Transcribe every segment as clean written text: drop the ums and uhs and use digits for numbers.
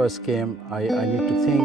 first came, I need to think,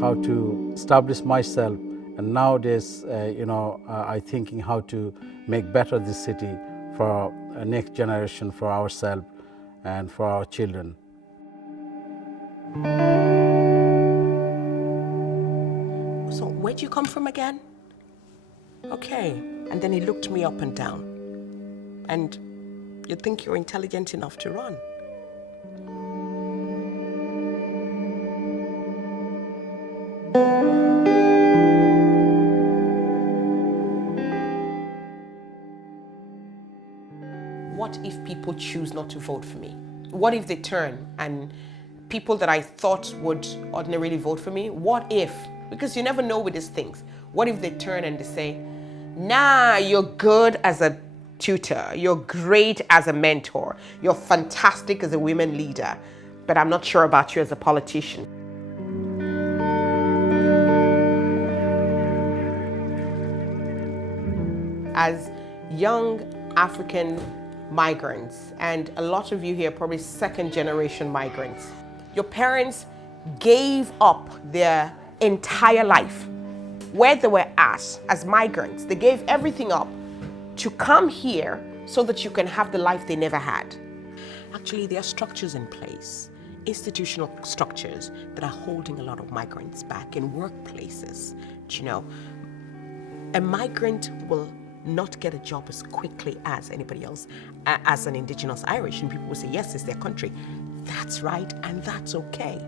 how to establish myself. And nowadays, I thinking how to make better this city for next generation, for ourselves, and for our children. So, where'd you come from again? Okay. And then he looked me up and down. And you think you're intelligent enough to run? What if people choose not to vote for me? What if they turn and people that I thought would ordinarily vote for me, what if, because you never know with these things, what if they turn and they say, nah, you're good as a tutor, you're great as a mentor, you're fantastic as a women leader, but I'm not sure about you as a politician. As young African migrants, and a lot of you here probably second generation migrants, your parents gave up their entire life where they were at as migrants. They gave everything up to come here so that you can have the life they never had. Actually, there are structures in place, institutional structures that are holding a lot of migrants back in workplaces. A migrant will not get a job as quickly as anybody else, as an indigenous Irish, and people will say, yes, it's their country. That's right, and that's okay.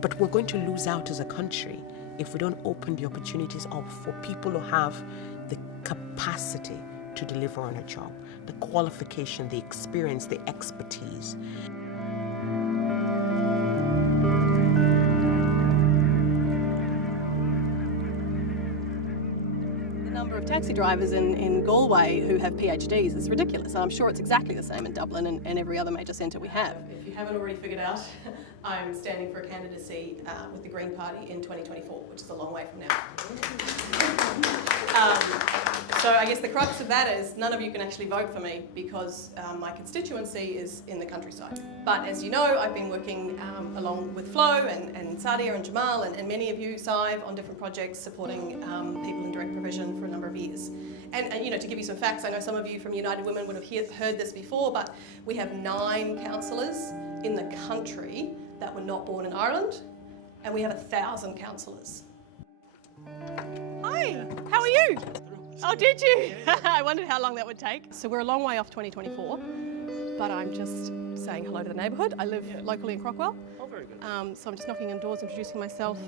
But we're going to lose out as a country if we don't open the opportunities up for people who have the capacity to deliver on a job, the qualification, the experience, the expertise. Of taxi drivers in Galway who have PhDs is ridiculous. I'm sure it's exactly the same in Dublin and every other major centre we have. If you haven't already figured out, I'm standing for a candidacy with the Green Party in 2024, which is a long way from now. So I guess the crux of that is none of you can actually vote for me because my constituency is in the countryside. But as you know, I've been working along with Flo and Sadia and Jamal and many of you, Sive, on different projects supporting people in direct provision for a number of years. And to give you some facts, I know some of you from United Women would have heard this before, but we have 9 councillors in the country that were not born in Ireland, and we have 1,000 councillors. Hi, how are you? Oh, did you? I wondered how long that would take. So we're a long way off 2024, but I'm just saying hello to the neighbourhood. I live locally in Crockwell. Oh, very good. So I'm just knocking on doors, introducing myself.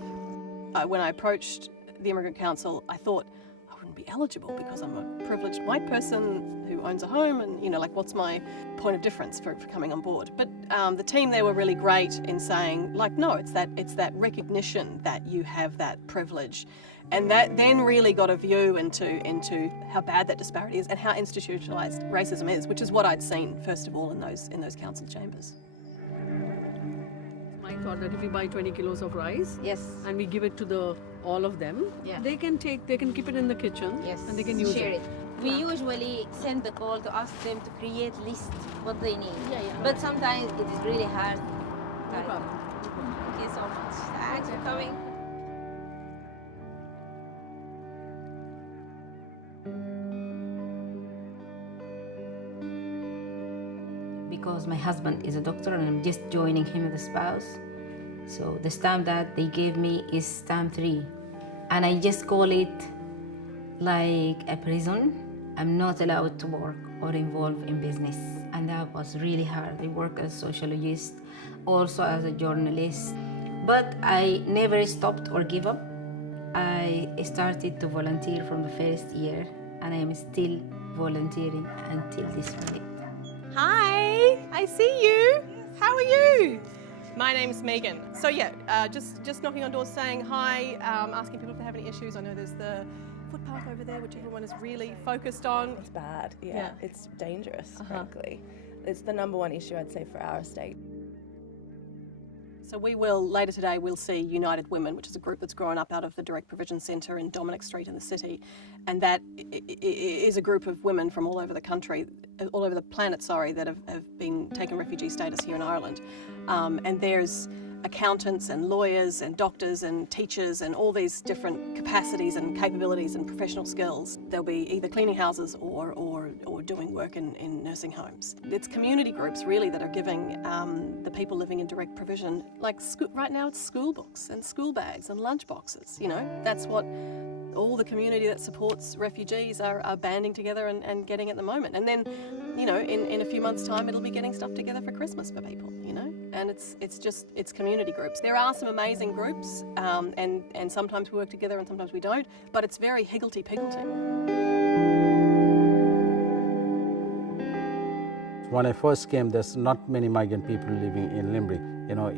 When I approached the Immigrant Council, I thought I wouldn't be eligible because I'm a privileged white person who owns a home and, what's my point of difference for coming on board? But the team there were really great in saying, no, it's that recognition that you have that privilege. And that then really got a view into how bad that disparity is and how institutionalised racism is, which is what I'd seen first of all in those council chambers. My thought that if we buy 20 kilos of rice, yes, and we give it to all of them, yeah, they can keep it in the kitchen, yes, and they can use share it. We Yeah. usually send the call to ask them to create list what they need. Yeah. But sometimes it is really hard. No problem. Thank you so much. Thanks for coming. Because my husband is a doctor and I'm just joining him as a spouse. So the stamp that they gave me is stamp 3. And I just call it like a prison. I'm not allowed to work or involve in business. And that was really hard. I work as a sociologist, also as a journalist. But I never stopped or give up. I started to volunteer from the first year and I am still volunteering until this minute. Hi, I see you. How are you? My name's Megan. So just knocking on doors saying hi, asking people if they have any issues. I know there's the footpath over there, which everyone is really focused on. It's bad, yeah. It's dangerous, frankly. It's the #1 issue, I'd say, for our estate. So we will, later today, we'll see United Women, which is a group that's grown up out of the Direct Provision Centre in Dominic Street in the city. And that is a group of women from all over the country, all over the planet, that have been taken refugee status here in Ireland. And there's accountants and lawyers and doctors and teachers and all these different capacities and capabilities and professional skills. They'll be either cleaning houses or doing work in nursing homes. It's community groups really that are giving the people living in direct provision, like right now it's school books and school bags and lunch boxes. That's what all the community that supports refugees are banding together and getting at the moment. And then, in a few months' time, it'll be getting stuff together for Christmas for people, And it's community groups. There are some amazing groups, and sometimes we work together and sometimes we don't, but it's very higgledy-piggledy. When I first came, there's not many migrant people living in Limerick.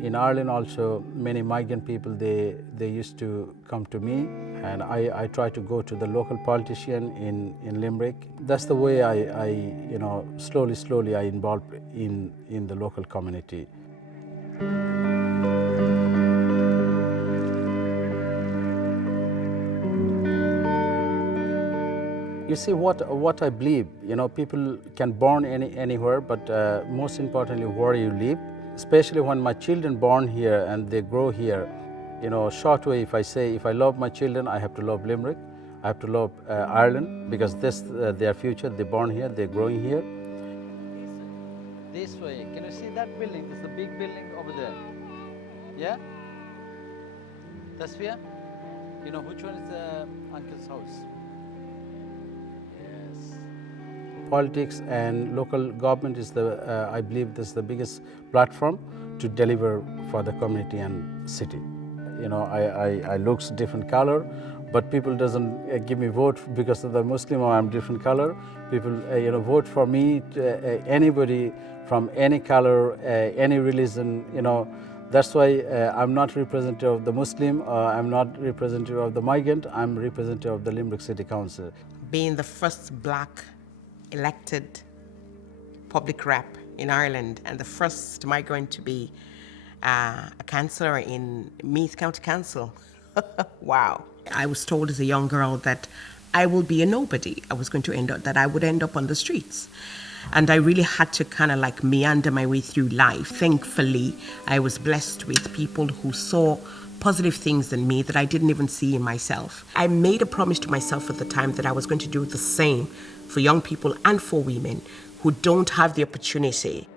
In Ireland also, many migrant people, they used to come to me, and I try to go to the local politician in Limerick. That's the way I slowly I involved in the local community. You see, what I believe, people can born anywhere, but most importantly, where you live. Especially when my children born here and they grow here, short way, if I love my children, I have to love Limerick. I have to love Ireland, because this their future. They're born here, they're growing here. This way, can you see that building? There's the big building over there. Yeah? Tasfia? You know which one is the uncle's house? Yes. Politics and local government is I believe this is the biggest platform to deliver for the community and city. I looks different color, but people doesn't give me vote because of the Muslim or I'm different color. People vote for me, anybody from any color, any religion, That's why I'm not representative of the Muslim, I'm not representative of the migrant, I'm representative of the Limerick City Council. Being the first black elected public rep in Ireland and the first migrant to be a councillor in Meath County Council. Wow. I was told as a young girl that I will be a nobody. I was going to I would end up on the streets. And I really had to kind of like meander my way through life. Thankfully, I was blessed with people who saw positive things in me that I didn't even see in myself. I made a promise to myself at the time that I was going to do the same for young people and for women who don't have the opportunity.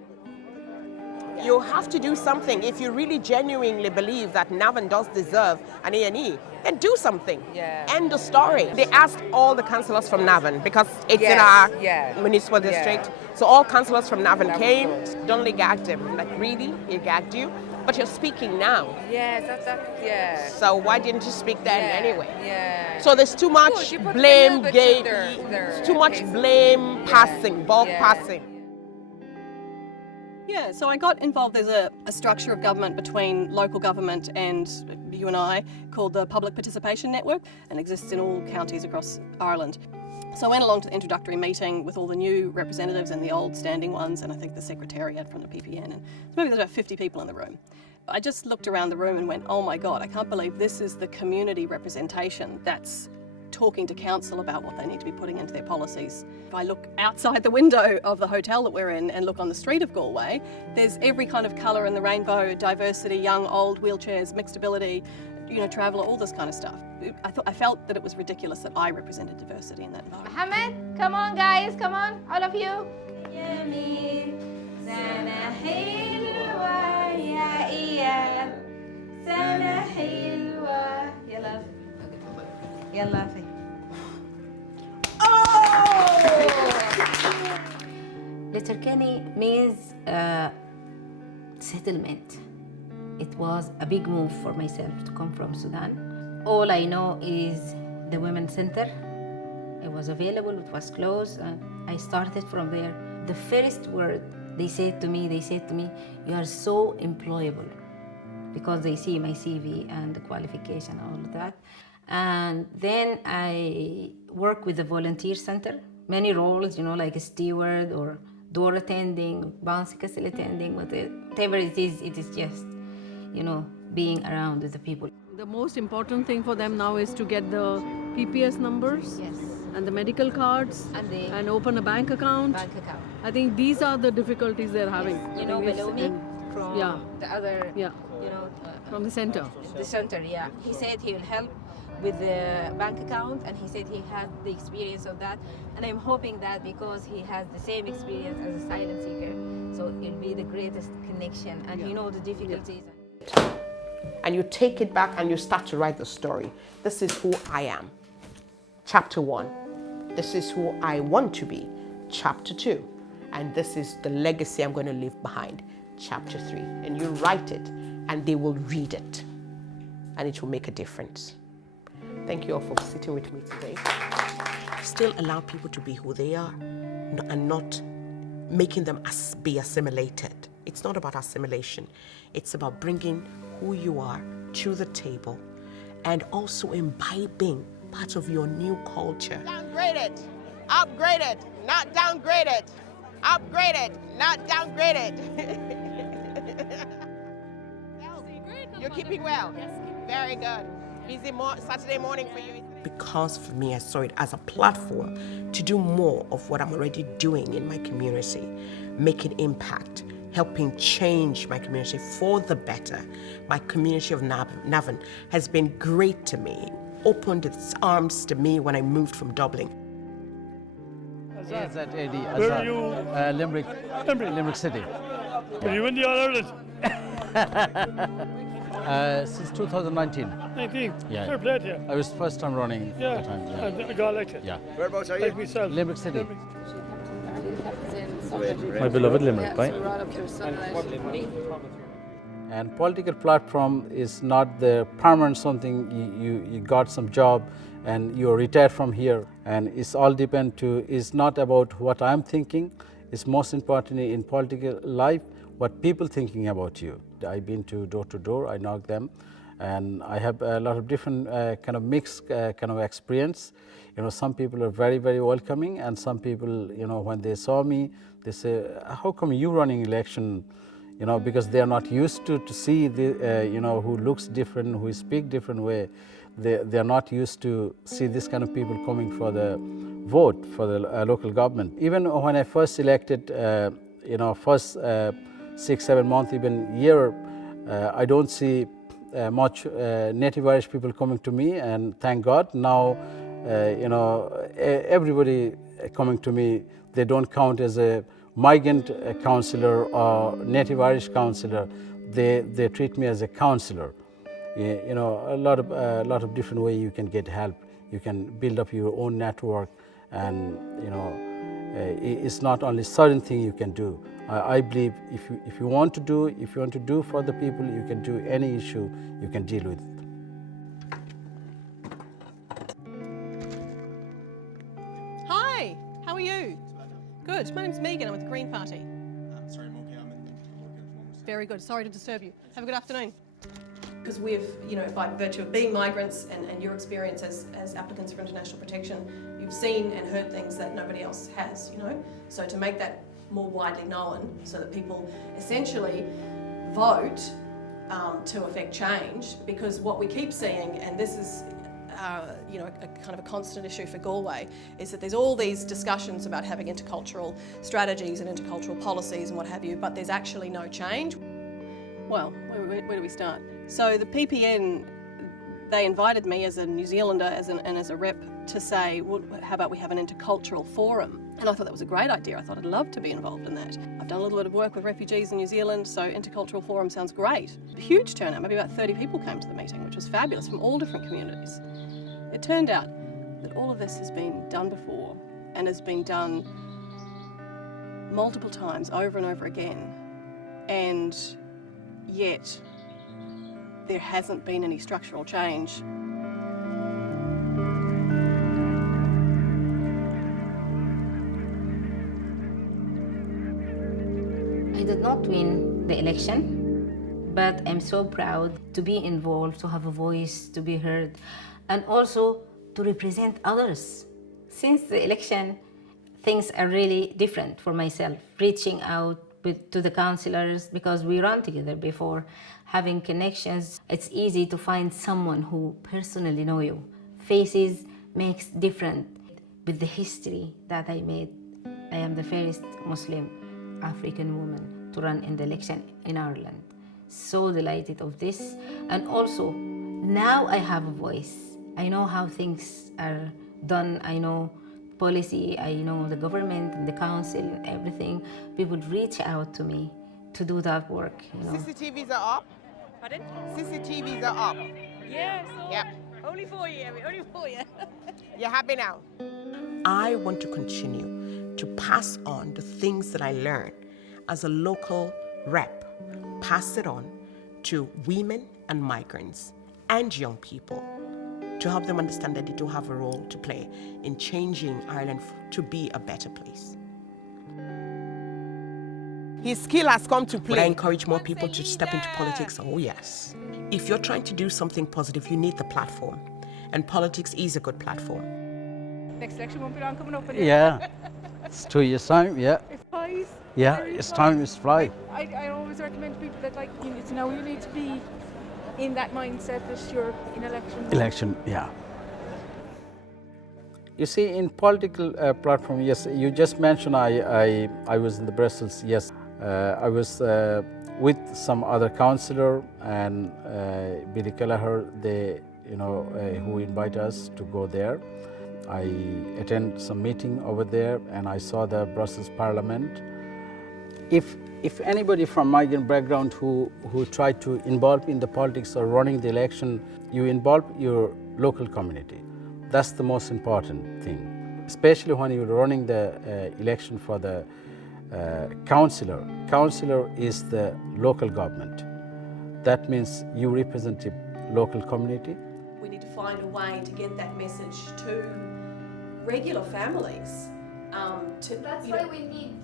You have to do something. If you really genuinely believe that Navan does deserve an A&E, then do something. Yeah. End of story. They asked all the councillors from Navan because it's in our municipal district. So all councillors from Navan came. Donnelly gagged him. Like, really? He gagged you? But you're speaking now. Yes, that's. So why didn't you speak then anyway? Yeah. So there's too much blame game. Too much blame passing, bulk passing. Yeah, so I got involved. There's a structure of government between local government and you and I called the Public Participation Network, and exists in all counties across Ireland. So I went along to the introductory meeting with all the new representatives and the old standing ones, and I think the secretariat from the PPN, and maybe there's about 50 people in the room. I just looked around the room and went, oh my God, I can't believe this is the community representation that's talking to council about what they need to be putting into their policies. If I look outside the window of the hotel that we're in and look on the street of Galway, there's every kind of colour in the rainbow, diversity, young, old, wheelchairs, mixed ability, traveller, all this kind of stuff. I felt that it was ridiculous that I represented diversity in that environment. Mohammed, come on guys, come on, all of you. Letterkenny means settlement. It was a big move for myself to come from Sudan. All I know is the Women's Center. It was available, it was closed, and I started from there. The first word they said to me, you are so employable, because they see my CV and the qualification and all of that. And then I work with the volunteer center, many roles, like a steward or door attending, bouncy castle attending, whatever it is just, being around with the people. The most important thing for them now is to get the PPS numbers Yes. and the medical cards And open a bank account. bank account. I think these are the difficulties they're having. I think it's- Below me and- from yeah. the other, Yeah. From the center. the center, yeah. He said he will help with the bank account, and he said he had the experience of that. And I'm hoping that because he has the same experience as a asylum seeker, so it'll be the greatest connection, and he knows the difficulties. And you take it back and you start to write the story. This is who I am. Chapter 1. This is who I want to be. Chapter 2. And this is the legacy I'm going to leave behind. Chapter 3. And you write it and they will read it. And it will make a difference. Thank you all for sitting with me today. Still allow people to be who they are and not making them be assimilated. It's not about assimilation. It's about bringing who you are to the table and also imbibing part of your new culture. Downgraded, upgraded, not downgraded. Upgraded, not downgraded. You're keeping well? Yes. Very good. Busy Saturday morning for you. Because for me, I saw it as a platform to do more of what I'm already doing in my community, making impact, helping change my community for the better. My community of Navan has been great to me, opened its arms to me when I moved from Dublin. AD, Where are you? Limerick, Limerick City. Were you in the All-Ireland? Since 2019. 19? Yeah. Fair play to you. I was first time running Yeah, that time. Yeah. and I got elected. Yeah. Whereabouts are Like you? myself. Limerick City. My beloved Limerick, right? And political platform is not the permanent something you got some job and you're retired from here, and it's all depend to, it's not about what I'm thinking, it's most importantly in political life what people thinking about you. I've been to door, I knock them, and I have a lot of different kind of mixed kind of experience. Some people are very, very welcoming, and some people, when they saw me, they say, how come you running election? Because they are not used to see the, who looks different, who speak different way. They are not used to see this kind of people coming for the vote for the local government. Even when I first elected, first 6-7 months, even year, I don't see much native Irish people coming to me, and thank God now, everybody coming to me, they don't count as a migrant councillor or native Irish councillor. They treat me as a councillor. A lot of different ways you can get help. You can build up your own network, and it's not only certain thing you can do. I believe if you want to do for the people, you can do any issue you can deal with. Hi, how are you? Good. My name's Megan. I'm with the Green Party. Sorry, I'm okay. I'm working at the moment. Very good. Sorry to disturb you. Have a good afternoon. Because we've, by virtue of being migrants and your experience as applicants for international protection, you've seen and heard things that nobody else has, So to make that more widely known so that people essentially vote to affect change, because what we keep seeing, and this is a kind of a constant issue for Galway, is that there's all these discussions about having intercultural strategies and intercultural policies and what have you, but there's actually no change. Well, where do we start? So the PPN, they invited me as a New Zealander and as a rep to say, well, how about we have an intercultural forum? And I thought that was a great idea. I thought I'd love to be involved in that. I've done a little bit of work with refugees in New Zealand, so intercultural forum sounds great. A huge turnout, maybe about 30 people came to the meeting, which was fabulous, from all different communities. It turned out that all of this has been done before and has been done multiple times over and over again, and yet there hasn't been any structural change. I did not win the election, but I'm so proud to be involved, to have a voice, to be heard, and also to represent others. Since the election, things are really different for myself, reaching out, to the councillors, because we run together before, having connections. It's easy to find someone who personally know you. Faces makes different. With the history that I made, I am the first Muslim African woman to run in the election in Ireland. So delighted of this. And also, now I have a voice. I know how things are done. I know policy, I know the government and the council and everything. People reach out to me to do that work. CCTVs are up. Pardon? CCTVs are up. Yeah, so Yep. only for you, Emmy, only for you. You're happy now? I want to continue to pass on the things that I learned as a local rep, pass it on to women and migrants and young people to help them understand that they do have a role to play in changing Ireland to be a better place. His skill has come to play. But I encourage more people to step into politics. Oh yes. If you're trying to do something positive, you need the platform. And politics is a good platform. Next election won't be long coming up. Yeah, it's 2 years time, yeah. It flies. Yeah, it's time to fly. I always recommend to people that you need to be in that mindset that you're in elections. Election, yeah. You see, in political platform, yes, you just mentioned I was in the Brussels, yes. I was with some other councillor and Billy Kelleher, who invite us to go there. I attend some meeting over there and I saw the Brussels Parliament. If anybody from migrant background who try to involve in the politics or running the election, you involve your local community. That's the most important thing, especially when you're running the election for the councillor. Councillor is the local government. That means you represent the local community. We need to find a way to get that message to regular families. That's why we need,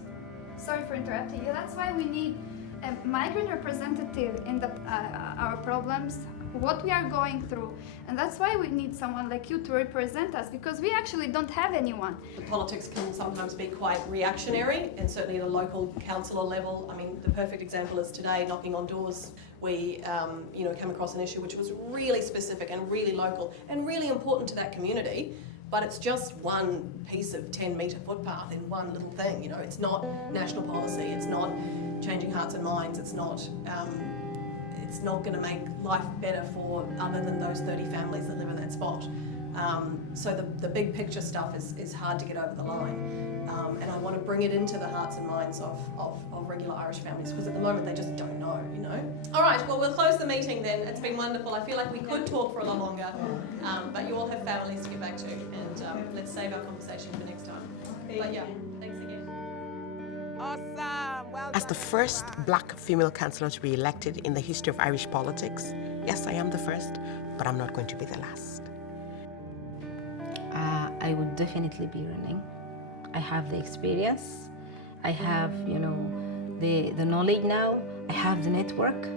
sorry for interrupting you, that's why we need a migrant representative in our problems, what we are going through. And that's why we need someone like you to represent us, because we actually don't have anyone. The politics can sometimes be quite reactionary, and certainly at a local councillor level. I mean, the perfect example is today, knocking on doors. We came across an issue which was really specific and really local and really important to that community. But it's just one piece of 10-metre footpath in one little thing. It's not national policy. It's not changing hearts and minds. It's not going to make life better for other than those 30 families that live in that spot. So the big picture stuff is hard to get over the line. And I want to bring it into the hearts and minds of regular Irish families, because at the moment they just don't know, All right, well, we'll close the meeting then. It's been wonderful. I feel like we could talk for a lot longer, but you all have families to get back to, and let's save our conversation for next time. But yeah, thanks again. Awesome. Well, as the first black female councillor to be elected in the history of Irish politics, yes, I am the first, but I'm not going to be the last. I would definitely be running. I have the experience. I have, the knowledge now. I have the network.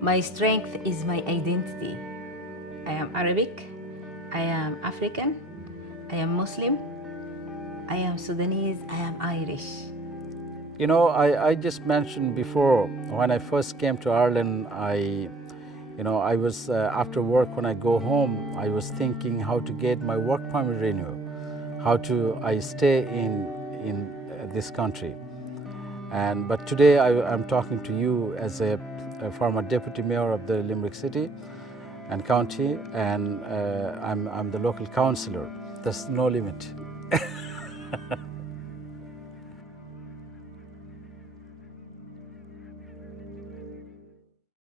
My strength is my identity. I am Arabic. I am African. I am Muslim. I am Sudanese. I am Irish. I just mentioned before, when I first came to Ireland, I was, after work, when I go home, I was thinking how to get my work permit renewed, how to I stay in this country. But today I'm talking to you as a former deputy mayor of the Limerick City and County, and I'm the local councillor. There's no limit.